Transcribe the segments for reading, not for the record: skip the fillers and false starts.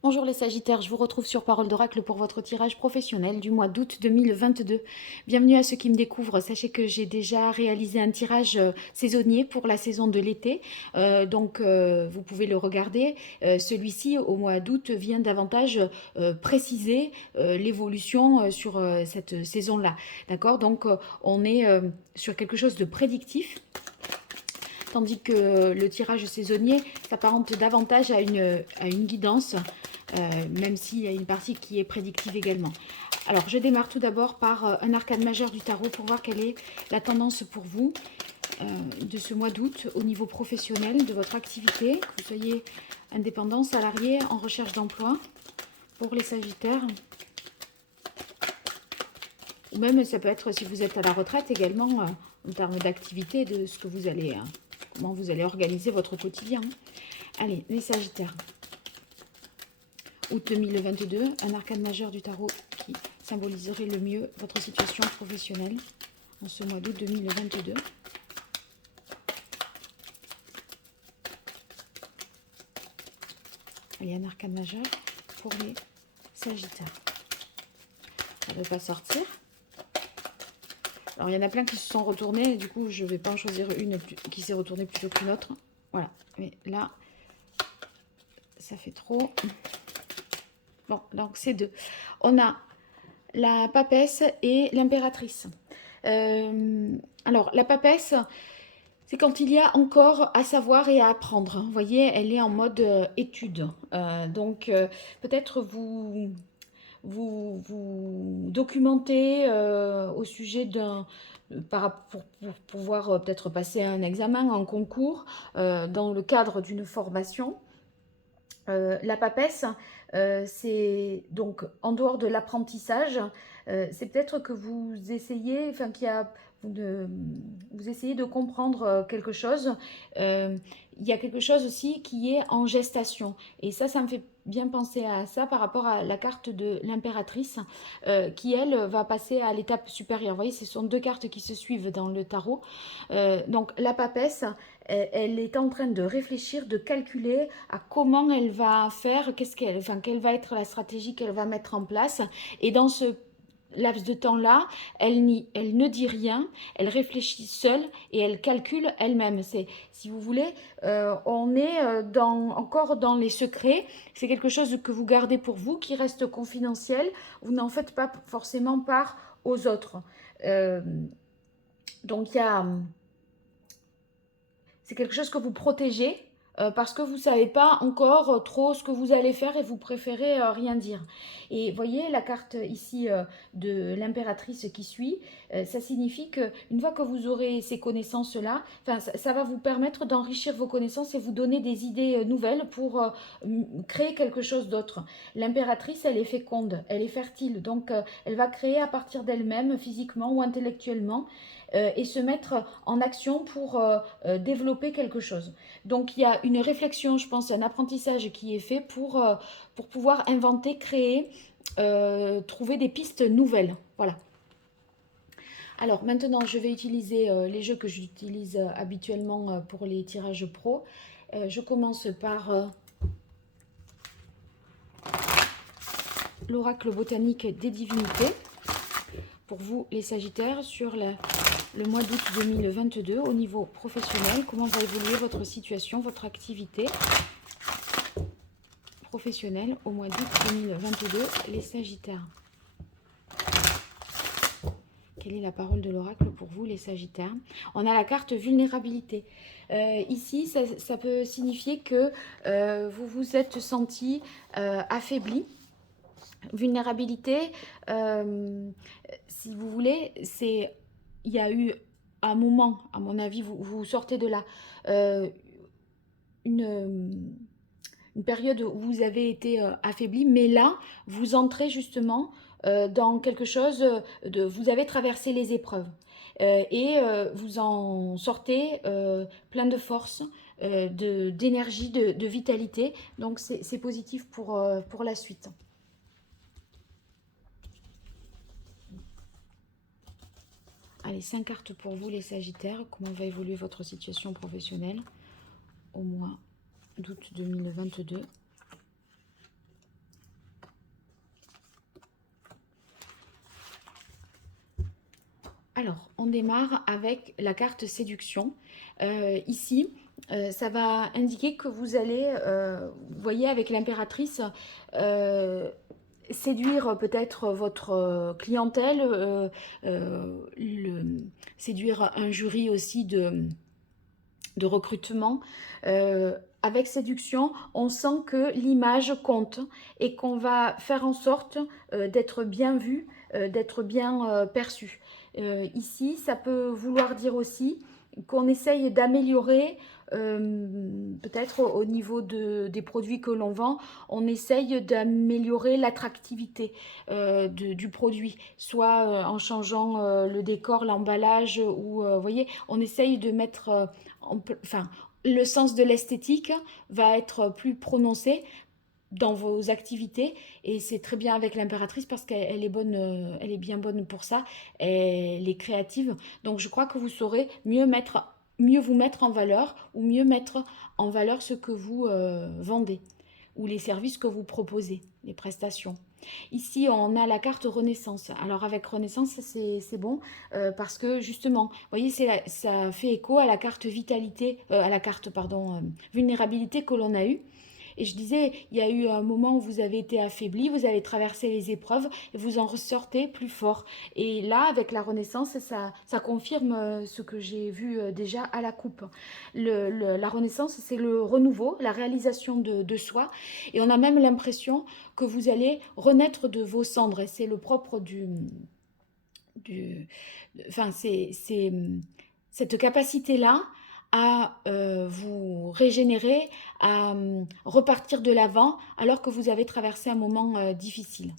Bonjour les Sagittaires, je vous retrouve sur Parole d'Oracle pour votre tirage professionnel du mois d'août 2022. Bienvenue à ceux qui me découvrent. Sachez que j'ai déjà réalisé un tirage saisonnier pour la saison de l'été. Vous pouvez le regarder. Celui-ci, au mois d'août, vient davantage préciser l'évolution sur cette saison-là. D'accord. On est sur quelque chose de prédictif. Tandis que le tirage saisonnier s'apparente davantage à une guidance, même s'il y a une partie qui est prédictive également. Alors, je démarre tout d'abord par un arcane majeur du tarot pour voir quelle est la tendance pour vous de ce mois d'août au niveau professionnel de votre activité, que vous soyez indépendant, salarié, en recherche d'emploi, pour les Sagittaires. Ou même, ça peut être si vous êtes à la retraite également, en termes d'activité, de ce que vous allez... comment vous allez organiser votre quotidien. Allez, les Sagittaires. Août 2022, un arcane majeur du tarot qui symboliserait le mieux votre situation professionnelle en ce mois d'août 2022. Allez, un arcane majeur pour les Sagittaires. Ça ne veut pas sortir. Alors, il y en a plein qui se sont retournés. Du coup, je ne vais pas en choisir une qui s'est retournée plutôt qu'une autre. Voilà. Mais là, ça fait trop. Bon, donc c'est deux. On a la papesse et l'impératrice. Alors, la papesse, c'est quand il y a encore à savoir et à apprendre. Vous voyez, elle est en mode étude. Peut-être vous documentez au sujet pour pouvoir peut-être passer un examen, un concours, dans le cadre d'une formation. La papesse, c'est donc en dehors de l'apprentissage, c'est peut-être que vous essayez, vous essayez de comprendre quelque chose. Il y a quelque chose aussi qui est en gestation. Et ça me fait bien penser à ça par rapport à la carte de l'impératrice, qui, elle, va passer à l'étape supérieure. Vous voyez, ce sont deux cartes qui se suivent dans le tarot. Donc, la papesse, elle est en train de réfléchir, de calculer à comment elle va faire, quelle va être la stratégie qu'elle va mettre en place. Et dans ce laps de temps-là, elle ne dit rien, elle réfléchit seule et elle calcule elle-même. Si vous voulez, on est encore dans les secrets. C'est quelque chose que vous gardez pour vous, qui reste confidentiel. Vous n'en faites pas forcément part aux autres. Euh, donc, il y a c'est quelque chose que vous protégez parce que vous ne savez pas encore trop ce que vous allez faire et vous préférez rien dire. Et voyez la carte ici de l'impératrice qui suit, ça signifie qu'une fois que vous aurez ces connaissances-là, ça va vous permettre d'enrichir vos connaissances et vous donner des idées nouvelles pour créer quelque chose d'autre. L'impératrice, elle est féconde, elle est fertile, donc elle va créer à partir d'elle-même, physiquement ou intellectuellement, et se mettre en action pour développer quelque chose. Donc il y a une réflexion, je pense, un apprentissage qui est fait pour pouvoir inventer, créer, trouver des pistes nouvelles. Voilà. Alors maintenant, je vais utiliser les jeux que j'utilise habituellement pour les tirages pro. Je commence par l'oracle botanique des divinités. Pour vous, les Sagittaires, sur le mois d'août 2022, au niveau professionnel, comment va évoluer votre situation, votre activité professionnelle au mois d'août 2022, les Sagittaires. Quelle est la parole de l'oracle pour vous, les Sagittaires? On a la carte vulnérabilité. Ici, ça peut signifier que vous vous êtes senti affaibli. Vulnérabilité, si vous voulez, il y a eu un moment, à mon avis, vous sortez de là, une période où vous avez été affaibli, mais là, vous entrez justement dans quelque chose vous avez traversé les épreuves et vous en sortez plein de force, d'énergie, de vitalité. Donc, c'est positif pour la suite. Allez, 5 cartes pour vous, les Sagittaires. Comment va évoluer votre situation professionnelle au mois d'août 2022? Alors, on démarre avec la carte séduction. Ici, ça va indiquer que vous allez, vous voyez, avec l'impératrice, euh, séduire peut-être votre clientèle, séduire un jury aussi de recrutement. Avec séduction, on sent que l'image compte et qu'on va faire en sorte d'être bien vu, d'être bien perçu. Ici, ça peut vouloir dire aussi qu'on essaye d'améliorer, peut-être au niveau des produits que l'on vend, on essaye d'améliorer l'attractivité du produit, soit en changeant le décor, l'emballage, ou vous voyez, on essaye de mettre, enfin, le sens de l'esthétique va être plus prononcé dans vos activités et c'est très bien avec l'impératrice parce qu'elle est bonne, elle est bien bonne pour ça, elle est créative. Donc je crois que vous saurez mieux vous mettre en valeur ou mieux mettre en valeur ce que vous vendez ou les services que vous proposez, les prestations. Ici, on a la carte Renaissance. Alors avec Renaissance, c'est bon parce que justement, vous voyez, ça fait écho à la carte vitalité, à la carte, pardon, vulnérabilité que l'on a eue. Et je disais, il y a eu un moment où vous avez été affaibli, vous avez traversé les épreuves et vous en ressortez plus fort. Et là, avec la Renaissance, ça confirme ce que j'ai vu déjà à la coupe. La Renaissance, c'est le renouveau, la réalisation de soi. Et on a même l'impression que vous allez renaître de vos cendres. Et c'est le propre du enfin, c'est cette capacité-là à vous régénérer, à repartir de l'avant alors que vous avez traversé un moment difficile.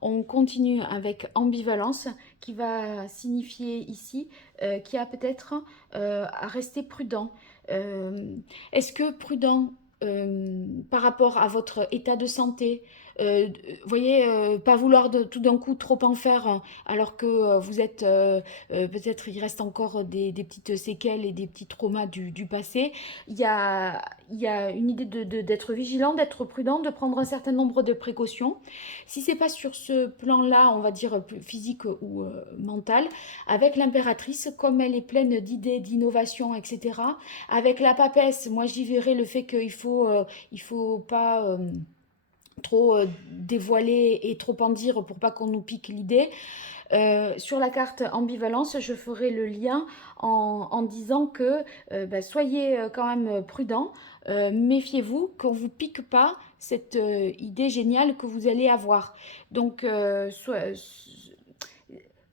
On continue avec ambivalence qui va signifier ici qu'il y a peut-être à rester prudent. Est-ce que prudent par rapport à votre état de santé, vous voyez, pas vouloir tout d'un coup trop en faire alors que vous êtes, peut-être il reste encore des petites séquelles et des petits traumas du passé. Il y a une idée d'être vigilant, d'être prudent, de prendre un certain nombre de précautions. Si c'est pas sur ce plan-là, on va dire physique ou mental, avec l'impératrice, comme elle est pleine d'idées, d'innovations, etc., avec la papesse, moi j'y verrais le fait il faut pas trop dévoiler et trop en dire pour pas qu'on nous pique l'idée. Sur la carte ambivalence, je ferai le lien en disant que soyez quand même prudent, méfiez-vous qu'on ne vous pique pas cette idée géniale que vous allez avoir. Donc,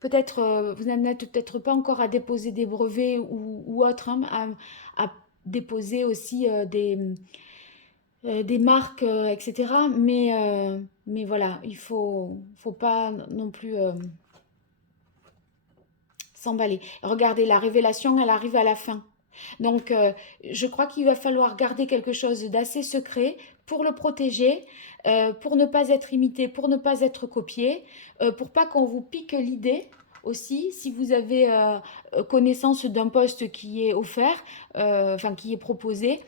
peut-être, vous n'en êtes peut-être pas encore à déposer des brevets ou autres, hein, à déposer aussi des marques, etc. Mais voilà, faut pas non plus s'emballer. Regardez, la révélation, elle arrive à la fin. Donc, je crois qu'il va falloir garder quelque chose d'assez secret pour le protéger, pour ne pas être imité, pour ne pas être copié, pour pas qu'on vous pique l'idée aussi. Si vous avez connaissance d'un poste qui est offert, enfin qui est proposé,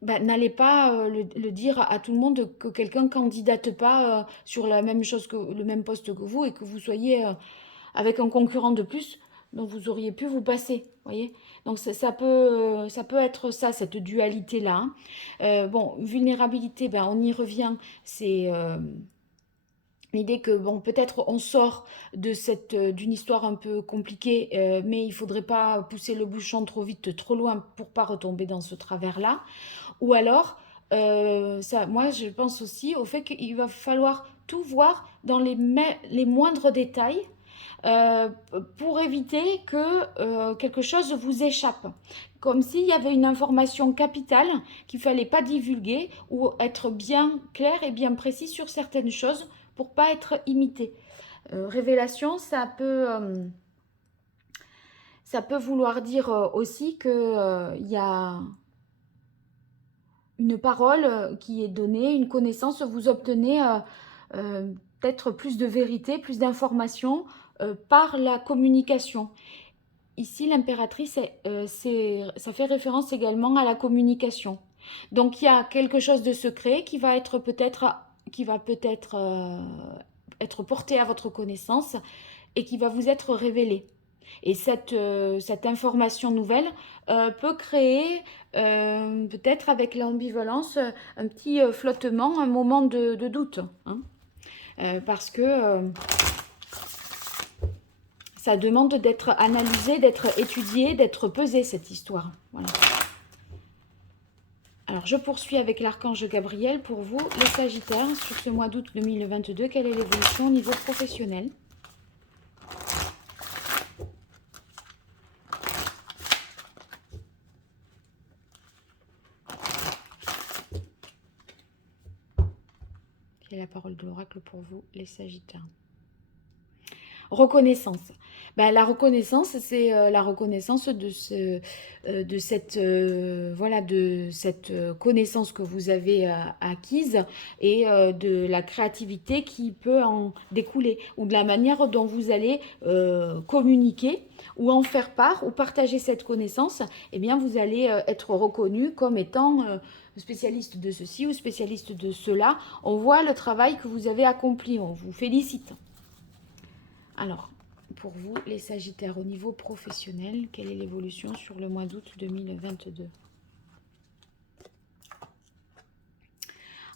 bah, n'allez pas le dire à tout le monde que quelqu'un candidate pas sur la même chose que le même poste que vous et que vous soyez avec un concurrent de plus dont vous auriez pu vous passer, voyez. Donc ça peut être ça, cette dualité-là, hein. Bon, vulnérabilité, ben, on y revient, c'est l'idée que bon, peut-être on sort d'une histoire un peu compliquée, mais il faudrait pas pousser le bouchon trop vite, trop loin pour pas retomber dans ce travers-là. Ou alors, moi, je pense aussi au fait qu'il va falloir tout voir dans les moindres détails euh, pour éviter que quelque chose vous échappe. Comme s'il y avait une information capitale qu'il ne fallait pas divulguer ou être bien clair et bien précis sur certaines choses pour pas être imité. Révélation, ça peut vouloir dire aussi que il y a une parole qui est donnée, une connaissance, vous obtenez peut-être plus de vérité, plus d'informations par la communication. Ici, l'impératrice, ça fait référence également à la communication. Donc, il y a quelque chose de secret qui va peut-être être porté à votre connaissance et qui va vous être révélé. Et cette information nouvelle peut créer, peut-être avec l'ambivalence, un petit flottement, un moment de doute. Hein. Parce que ça demande d'être analysé, d'être étudié, d'être pesé, cette histoire. Voilà. Alors, je poursuis avec l'archange Gabriel pour vous, les Sagittaires, sur ce mois d'août 2022. Quelle est l'évolution au niveau professionnel? Quelle est la parole de l'oracle pour vous, les Sagittaires? Reconnaissance. Ben, la reconnaissance, c'est la reconnaissance de cette, voilà, de cette connaissance que vous avez acquise et de la créativité qui peut en découler, ou de la manière dont vous allez communiquer ou en faire part ou partager cette connaissance. Eh bien, vous allez être reconnu comme étant spécialiste de ceci ou spécialiste de cela. On voit le travail que vous avez accompli, on vous félicite. Alors, pour vous, les Sagittaires, au niveau professionnel, quelle est l'évolution sur le mois d'août 2022?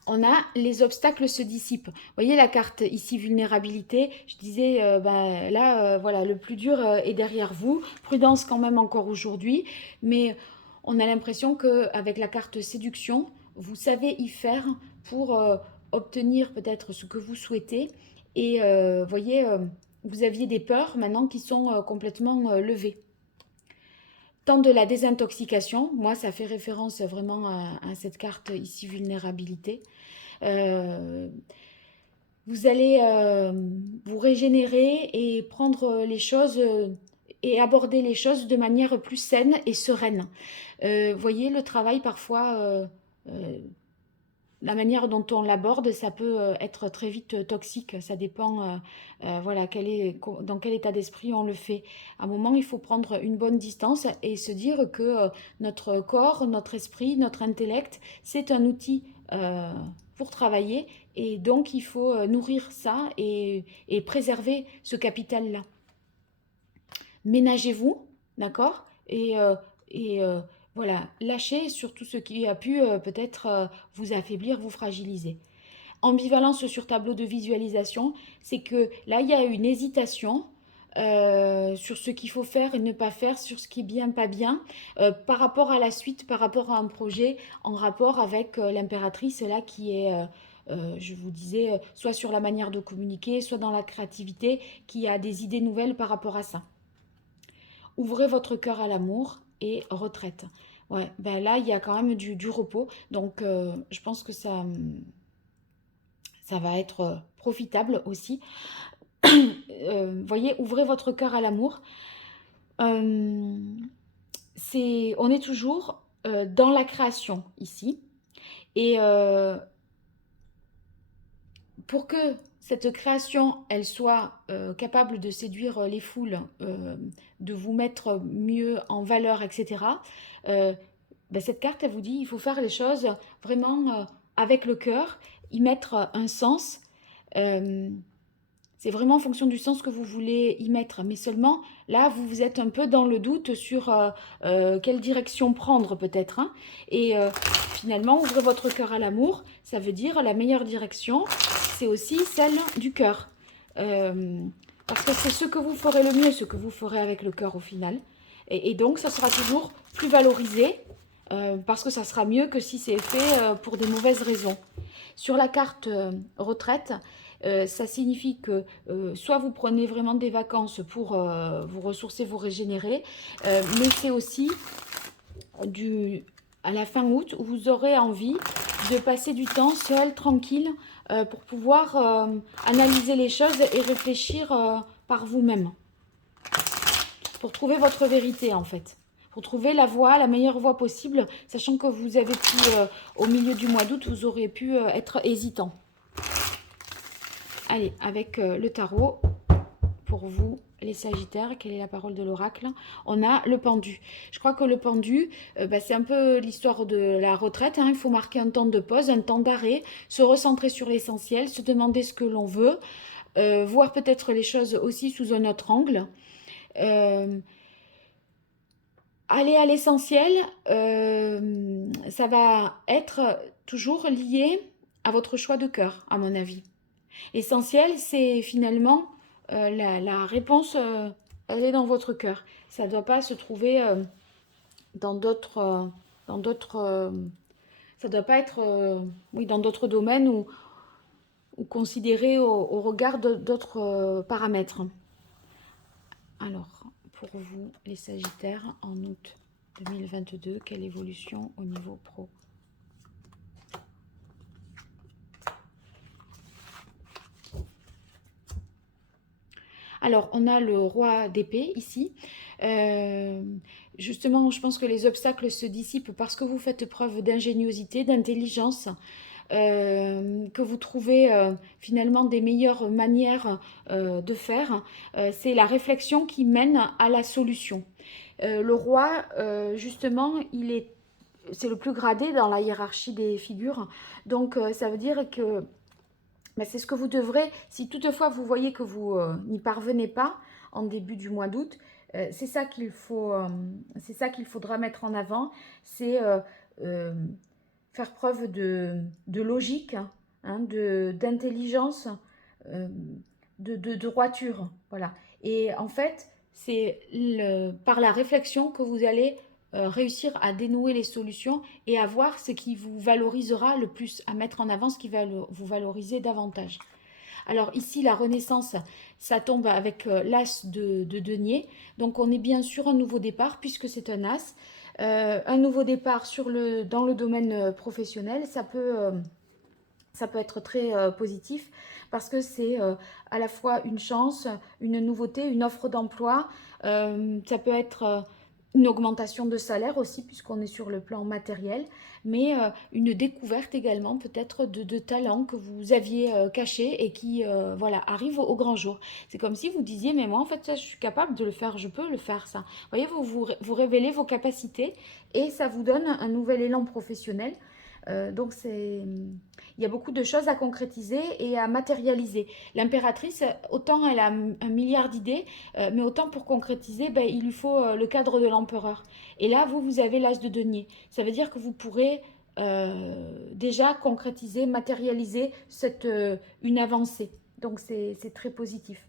On a les obstacles se dissipent. Vous voyez la carte ici, vulnérabilité. Je disais, là, voilà, le plus dur est derrière vous. Prudence quand même encore aujourd'hui. Mais on a l'impression qu'avec la carte séduction, vous savez y faire pour obtenir peut-être ce que vous souhaitez. Et voyez, vous aviez des peurs maintenant qui sont complètement levées. Tant de la désintoxication, moi ça fait référence vraiment à cette carte ici, vulnérabilité. Vous allez vous régénérer et prendre les choses et aborder les choses de manière plus saine et sereine. Voyez, le travail parfois, la manière dont on l'aborde, ça peut être très vite toxique. Ça dépend voilà, dans quel état d'esprit on le fait. À un moment, il faut prendre une bonne distance et se dire que notre corps, notre esprit, notre intellect, c'est un outil pour travailler. Et donc, il faut nourrir ça et préserver ce capital-là. Ménagez-vous, d'accord? Et voilà, lâchez sur tout ce qui a pu peut-être vous affaiblir, vous fragiliser. Ambivalence sur tableau de visualisation, c'est que là, il y a une hésitation sur ce qu'il faut faire et ne pas faire, sur ce qui est bien, pas bien, par rapport à la suite, par rapport à un projet, en rapport avec l'impératrice, là, qui est, je vous disais, soit sur la manière de communiquer, soit dans la créativité, qui a des idées nouvelles par rapport à ça. Ouvrez votre cœur à l'amour et retraite. Ouais, ben là, il y a quand même du repos. Donc, je pense que ça va être profitable aussi. Voyez, ouvrez votre cœur à l'amour. On est toujours dans la création ici. Et pour que cette création, elle soit capable de séduire les foules, de vous mettre mieux en valeur, etc., ben cette carte, elle vous dit, il faut faire les choses vraiment avec le cœur, y mettre un sens. C'est vraiment en fonction du sens que vous voulez y mettre. Mais seulement, là, vous êtes un peu dans le doute sur quelle direction prendre peut-être. Hein. Et finalement, ouvrez votre cœur à l'amour. Ça veut dire la meilleure direction, c'est aussi celle du cœur. Parce que c'est ce que vous ferez le mieux, ce que vous ferez avec le cœur au final. Et donc, ça sera toujours plus valorisé parce que ça sera mieux que si c'est fait pour des mauvaises raisons. Sur la carte retraite, ça signifie que soit vous prenez vraiment des vacances pour vous ressourcer, vous régénérer, mais c'est aussi à la fin août où vous aurez envie de passer du temps seul, tranquille, pour pouvoir analyser les choses et réfléchir par vous-même. Pour trouver votre vérité en fait. Pour trouver la voie, la meilleure voie possible, sachant que vous avez pu, au milieu du mois d'août, vous aurez pu être hésitant. Allez, avec le tarot, pour vous, les Sagittaires, quelle est la parole de l'oracle? On a le pendu. Je crois que le pendu, c'est un peu l'histoire de la retraite. Hein. Il faut marquer un temps de pause, un temps d'arrêt, se recentrer sur l'essentiel, se demander ce que l'on veut, voir peut-être les choses aussi sous un autre angle. Euh, Aller à l'essentiel, ça va être toujours lié à votre choix de cœur, à mon avis. L'essentiel, c'est finalement la réponse, elle est dans votre cœur. Ça ne doit pas se trouver dans d'autres, dans d'autres, ça doit pas être, oui, dans d'autres domaines ou considéré au regard d'autres paramètres. Alors, pour vous, les Sagittaires, en août 2022, quelle évolution au niveau pro? Alors, on a le roi d'épée ici. Justement, je pense que les obstacles se dissipent parce que vous faites preuve d'ingéniosité, d'intelligence, que vous trouvez finalement des meilleures manières de faire. C'est la réflexion qui mène à la solution. Le roi, justement, c'est le plus gradé dans la hiérarchie des figures. Donc, ça veut dire que c'est ce que vous devrez, si toutefois vous voyez que vous n'y parvenez pas en début du mois d'août, c'est ça c'est ça qu'il faudra mettre en avant, c'est euh, faire preuve de logique, hein, d'intelligence, euh, de droiture, voilà. Et en fait, c'est par la réflexion que vous allez réussir à dénouer les solutions et à voir ce qui vous valorisera le plus, à mettre en avant ce qui va vous valoriser davantage. Alors ici, la Renaissance, ça tombe avec l'As de denier. Donc on est bien sur un nouveau départ puisque c'est un As. Un nouveau départ dans le domaine professionnel, ça peut être très positif parce que c'est à la fois une chance, une nouveauté, une offre d'emploi. Ça peut être une augmentation de salaire aussi puisqu'on est sur le plan matériel, mais une découverte également peut-être de talents que vous aviez cachés et qui voilà, arrivent au grand jour. C'est comme si vous disiez, mais moi en fait ça, je suis capable de le faire, je peux le faire ça. Vous voyez, vous révélez vos capacités et ça vous donne un nouvel élan professionnel. Donc il y a beaucoup de choses à concrétiser et à matérialiser. L'impératrice, autant elle a un milliard d'idées, mais autant pour concrétiser, ben, il lui faut le cadre de l'empereur. Et là, vous avez l'âge de denier. Ça veut dire que vous pourrez déjà concrétiser, matérialiser une avancée. Donc c'est très positif.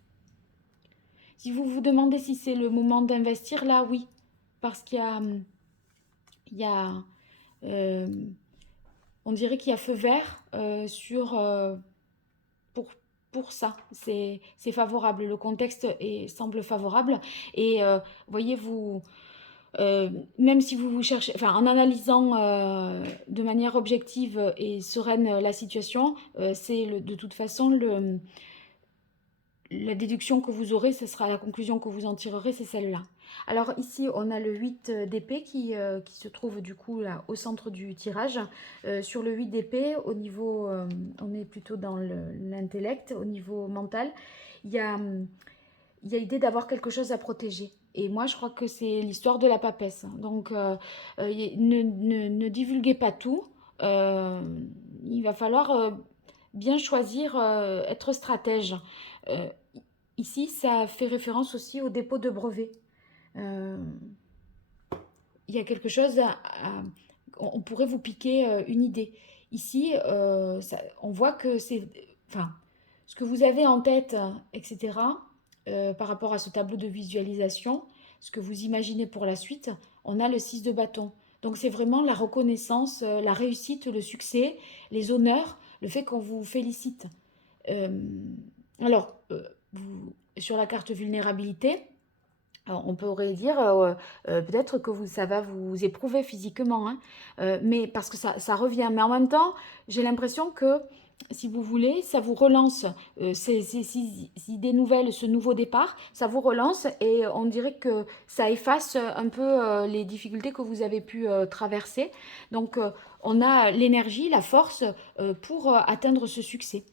Si vous vous demandez si c'est le moment d'investir, là oui, parce il y a euh, on dirait qu'il y a feu vert pour, pour ça. C'est favorable. Le contexte semble favorable. Et voyez-vous, même si vous cherchez, enfin, en analysant de manière objective et sereine la situation, de toute façon la déduction que vous aurez, ce sera la conclusion que vous en tirerez, c'est celle-là. Alors ici, on a le 8 d'épée qui se trouve du coup là, au centre du tirage. Sur le 8 d'épée, au niveau, on est plutôt dans l'intellect, au niveau mental, il y a, il y a l'idée d'avoir quelque chose à protéger. Et moi, je crois que c'est l'histoire de la papesse. Donc, ne divulguez pas tout. Euh, il va falloir bien choisir, être stratège. Euh, Ici, ça fait référence aussi au dépôt de brevet. Euh, il y a quelque chose on pourrait vous piquer une idée. Ici, on voit que c'est, enfin, ce que vous avez en tête, etc., par rapport à ce tableau de visualisation, ce que vous imaginez pour la suite, on a le 6 de bâton. Donc c'est vraiment la reconnaissance, la réussite, le succès, les honneurs, le fait qu'on vous félicite. Euh, alors, sur la carte vulnérabilité, alors, on pourrait dire peut-être que ça va vous éprouver physiquement, hein, mais parce que ça revient. Mais en même temps, j'ai l'impression que, si vous voulez, ça vous relance ces idées nouvelles, ce nouveau départ, ça vous relance et on dirait que ça efface un peu les difficultés que vous avez pu traverser. Donc, on a l'énergie, la force pour atteindre ce succès.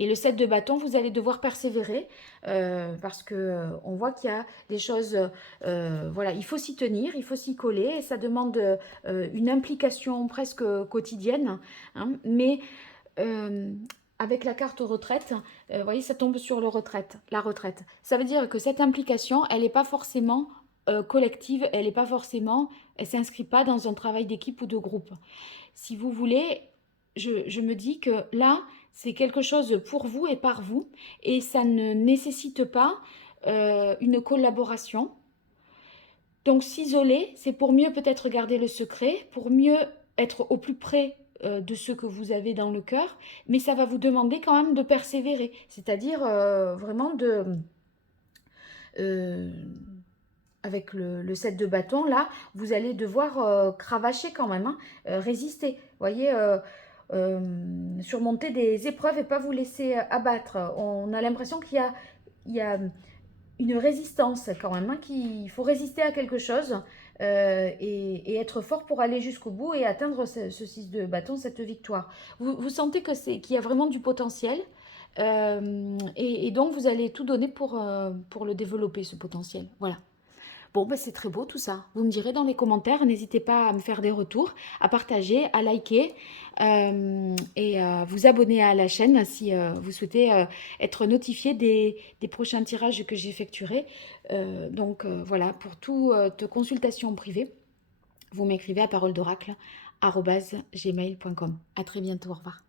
Et le 7 de bâton, vous allez devoir persévérer parce que on voit qu'il y a des choses, voilà, il faut s'y tenir, il faut s'y coller et ça demande une implication presque quotidienne, hein, mais euh, avec la carte retraite, vous voyez, ça tombe sur la retraite. Ça veut dire que cette implication, elle n'est pas forcément collective, elle n'est pas forcément, elle s'inscrit pas dans un travail d'équipe ou de groupe. Si vous voulez, je me dis que là, c'est quelque chose pour vous et par vous, et ça ne nécessite pas une collaboration. Donc s'isoler, c'est pour mieux peut-être garder le secret, pour mieux être au plus près de ce que vous avez dans le cœur, mais ça va vous demander quand même de persévérer, c'est-à-dire vraiment de... euh, avec le set de bâton, là, vous allez devoir cravacher quand même, hein, résister. Vous voyez, surmonter des épreuves et pas vous laisser abattre. On a l'impression il y a une résistance quand même, hein, qu'il faut résister à quelque chose et être fort pour aller jusqu'au bout et atteindre ce 6 de bâton, cette victoire. Vous sentez que qu'il y a vraiment du potentiel et donc vous allez tout donner pour le développer, ce potentiel. Voilà. Bon, ben c'est très beau tout ça. Vous me direz dans les commentaires, n'hésitez pas à me faire des retours, à partager, à liker et à vous abonner à la chaîne si vous souhaitez être notifié des prochains tirages que j'effectuerai. Donc voilà, pour toute consultation privée, vous m'écrivez à paroledoracle@gmail.com. À très bientôt, au revoir.